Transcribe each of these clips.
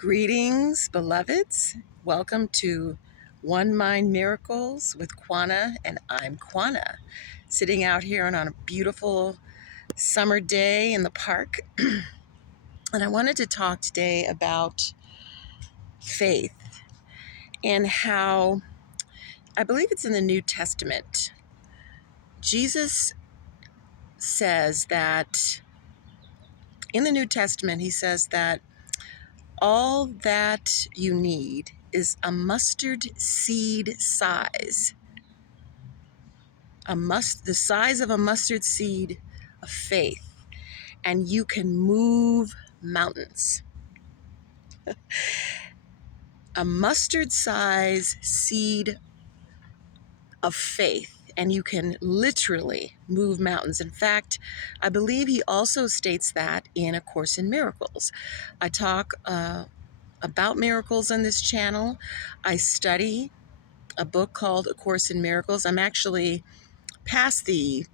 Greetings, beloveds. Welcome to One Mind Miracles with Kwana, and I'm Kwana, sitting out here on a beautiful summer day in the park. And I wanted to talk today about faith and how I believe it's in the New Testament. Jesus says that in the New Testament, he says that all that you need is a mustard seed size. The size of a mustard seed of faith, and you can move mountains. A mustard size seed of faith, and you can literally move mountains. In fact, I believe he also states that in A Course in Miracles. I talk about miracles on this channel. I study a book called A Course in Miracles. I'm actually past the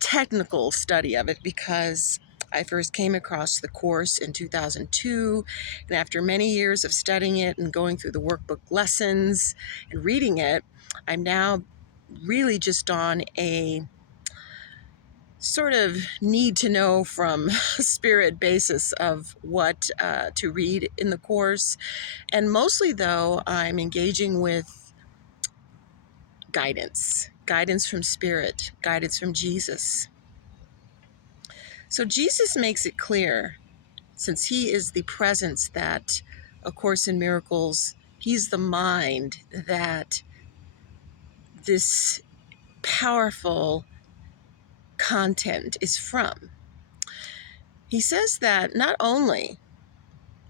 technical study of it because I first came across the course in 2002, and after many years of studying it and going through the workbook lessons and reading it, I'm now really just on a sort of need to know from spirit basis of what to read in the course. And mostly though, I'm engaging with guidance from spirit, guidance from Jesus. So Jesus makes it clear, since he is the presence that A Course in Miracles, he's the mind that this powerful content is from. He says that not only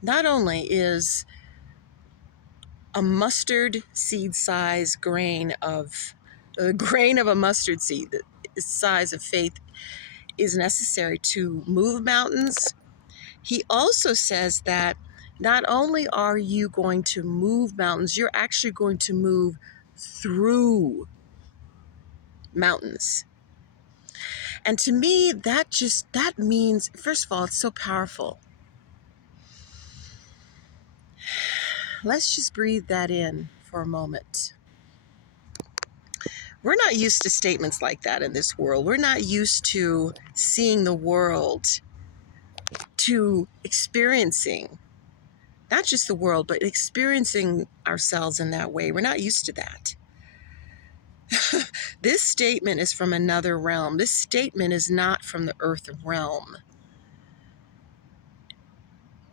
is a mustard seed size grain of a mustard seed, the size of faith, is necessary to move mountains. He also says that not only are you going to move mountains, you're actually going to move through mountains. And to me, that means, first of all, it's so powerful. Let's just breathe that in for a moment. We're not used to statements like that in this world. We're not used to seeing the world, to experiencing not just the world, but experiencing ourselves in that way. We're not used to that. This statement is from another realm. This statement is not from the earth realm.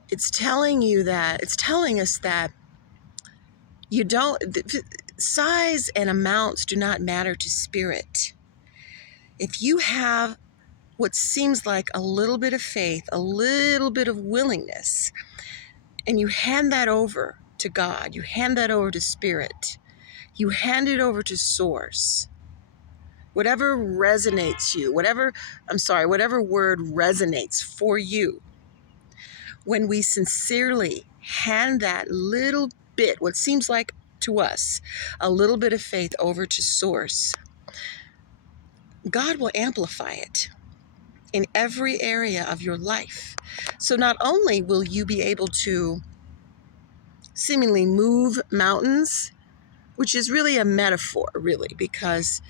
It's telling us that size and amounts do not matter to spirit. If you have what seems like a little bit of faith, a little bit of willingness, and you hand that over to God, you hand that over to spirit, you hand it over to source, whatever resonates you, whatever word resonates for you, when we sincerely hand that little bit, what seems like to us, a little bit of faith over to source, God will amplify it in every area of your life. So not only will you be able to seemingly move mountains, which is really a metaphor, really, because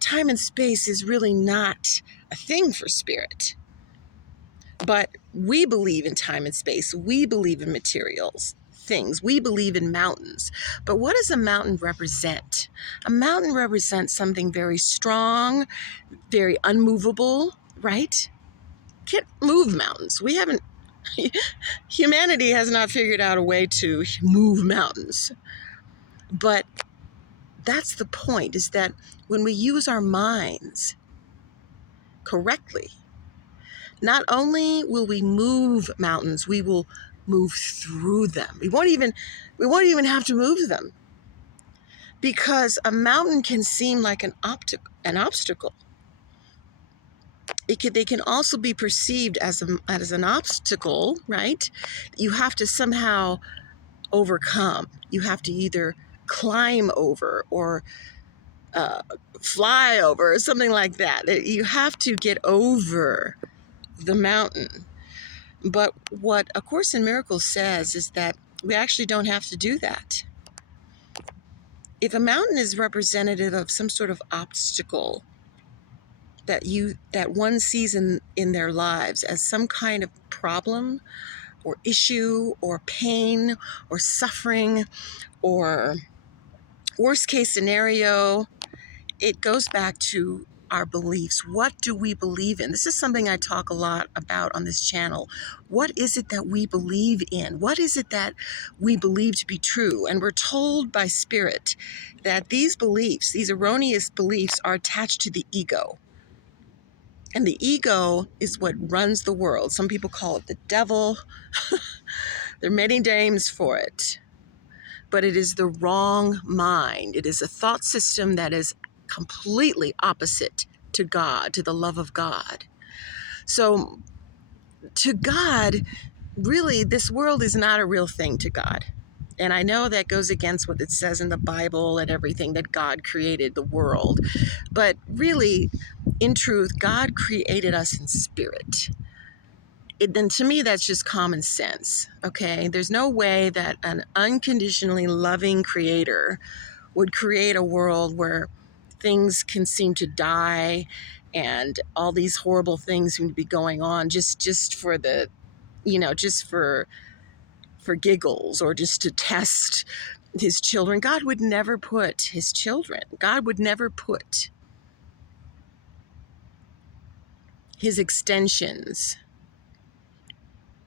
time and space is really not a thing for spirit. But we believe in time and space. We believe in materials, things. We believe in mountains. But what does a mountain represent? A mountain represents something very strong, very unmovable, right? Can't move mountains. Humanity has not figured out a way to move mountains. But that's the point, is that when we use our minds correctly, not only will we move mountains, we will move through them. We won't even have to move them, because a mountain can seem like an obstacle. They can also be perceived as an obstacle, right? You have to somehow overcome. You have to either climb over or fly over or something like that. You have to get over the mountain. But what A Course in Miracles says is that we actually don't have to do that. If a mountain is representative of some sort of obstacle that one sees in their lives as some kind of problem or issue or pain or suffering or worst case scenario, it goes back to our beliefs. What do we believe in? This is something I talk a lot about on this channel. What is it that we believe in? What is it that we believe to be true? And we're told by Spirit that these beliefs, these erroneous beliefs, are attached to the ego. And the ego is what runs the world. Some people call it the devil. There are many names for it. But it is the wrong mind. It is a thought system that is completely opposite to God, to the love of God. So, to God, really, this world is not a real thing to God. And I know that goes against what it says in the Bible and everything, that God created the world. But really, in truth, God created us in spirit. Then to me, that's just common sense, okay? There's no way that an unconditionally loving creator would create a world where things can seem to die and all these horrible things seem to be going on just for the, just for giggles or just to test his children. God would never put his children, God would never put his extensions,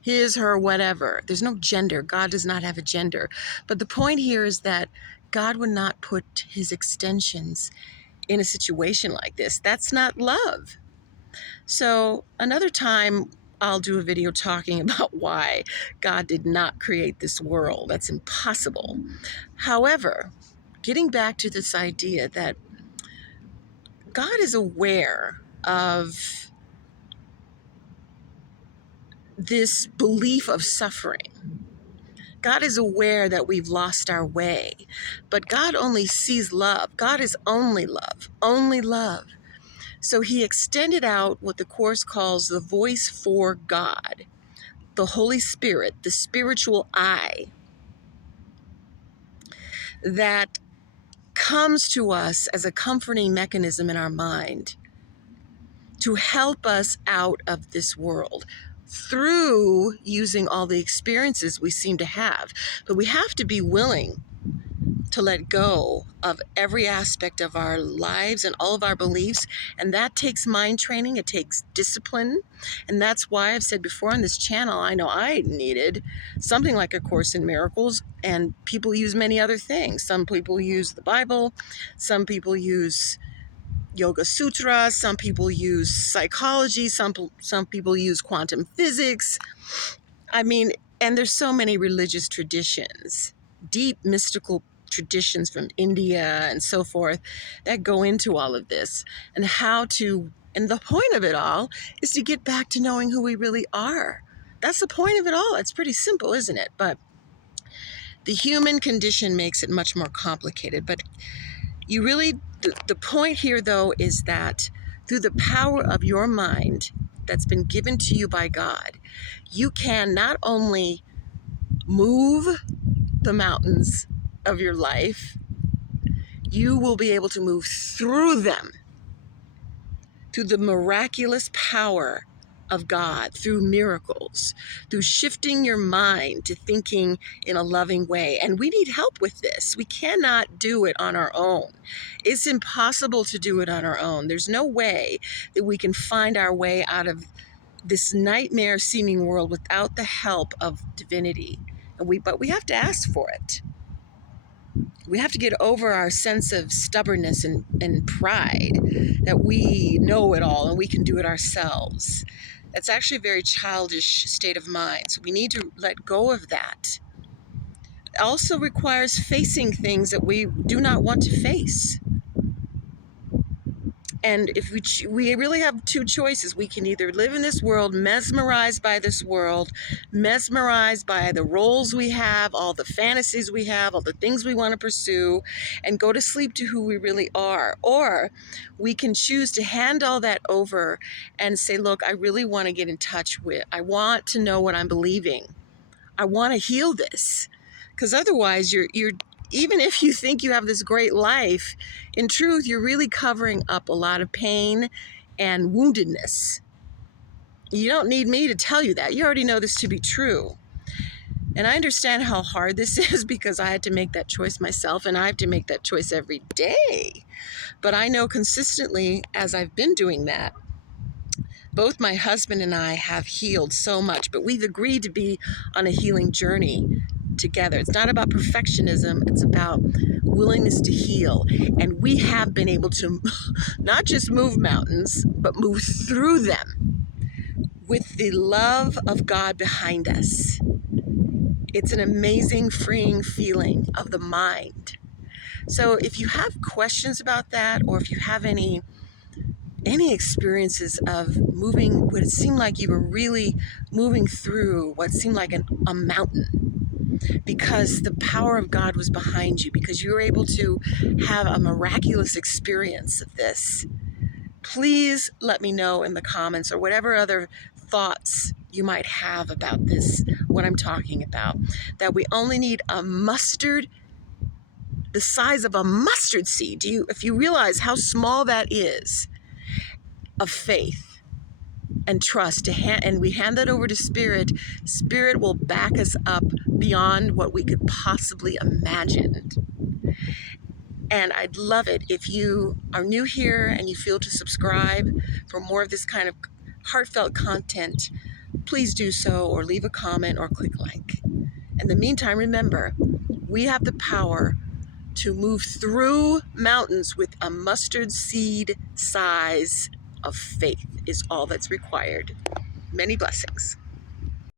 his, her, whatever. There's no gender. God does not have a gender. But the point here is that God would not put his extensions in a situation like this. That's not love. So another time I'll do a video talking about why God did not create this world. That's impossible. However, getting back to this idea that God is aware of this belief of suffering. God is aware that we've lost our way, but God only sees love. God is only love, only love. So he extended out what the Course calls the voice for God, the Holy Spirit, the spiritual eye that comes to us as a comforting mechanism in our mind to help us out of this world through using all the experiences we seem to have. But we have to be willing to let go of every aspect of our lives and all of our beliefs. And that takes mind training. It takes discipline. And that's why I've said before on this channel, I know I needed something like A Course in Miracles, and people use many other things. Some people use the Bible. Some people use Yoga Sutra. Some people use psychology. Some people use quantum physics. I mean, and there's so many religious traditions, deep mystical traditions from India and so forth that go into all of this and and the point of it all is to get back to knowing who we really are. That's the point of it all. It's pretty simple, isn't it? But the human condition makes it much more complicated. But the point here, though, is that through the power of your mind that's been given to you by God, you can not only move the mountains of your life, you will be able to move through them, through the miraculous power of God, through miracles, through shifting your mind to thinking in a loving way. And we need help with this. We cannot do it on our own. It's impossible to do it on our own. There's no way that we can find our way out of this nightmare seeming world without the help of divinity. But we have to ask for it. We have to get over our sense of stubbornness and pride that we know it all and we can do it ourselves. That's actually a very childish state of mind. So we need to let go of that. It also requires facing things that we do not want to face. And if we really have two choices. We can either live in this world, mesmerized by this world, mesmerized by the roles we have, all the fantasies we have, all the things we want to pursue, and go to sleep to who we really are. Or we can choose to hand all that over and say, look, I really want to get in touch with, I want to know what I'm believing. I want to heal this. Because otherwise, you're even if you think you have this great life, in truth, you're really covering up a lot of pain and woundedness. You don't need me to tell you that. You already know this to be true. And I understand how hard this is because I had to make that choice myself, and I have to make that choice every day. But I know consistently, as I've been doing that, both my husband and I have healed so much, but we've agreed to be on a healing journey together. It's not about perfectionism, it's about willingness to heal. And we have been able to not just move mountains, but move through them with the love of God behind us. It's an amazing, freeing feeling of the mind. So if you have questions about that, or if you have any experiences of moving what it seemed like you were really moving through what seemed like a mountain, because the power of God was behind you, because you were able to have a miraculous experience of this, please let me know in the comments, or whatever other thoughts you might have about this, what I'm talking about, that we only need a mustard, the size of a mustard seed. If you realize how small that is, of faith and trust, and we hand that over to Spirit, Spirit will back us up beyond what we could possibly imagine. And I'd love it if you are new here and you feel to subscribe for more of this kind of heartfelt content. Please do so, or leave a comment, or click like. In the meantime, remember, we have the power to move through mountains with a mustard seed size of faith is all that's required. Many blessings.